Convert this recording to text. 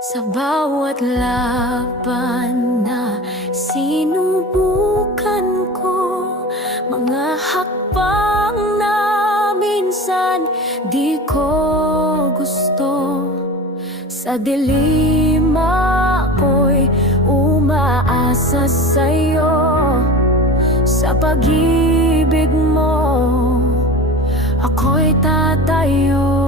Sa bawat laban na sinubukan ko, mga hakbang na minsan di ko gusto. Sa dilim ako'y umaasa sa'yo, sa pag-ibig mo ako'y tatayo.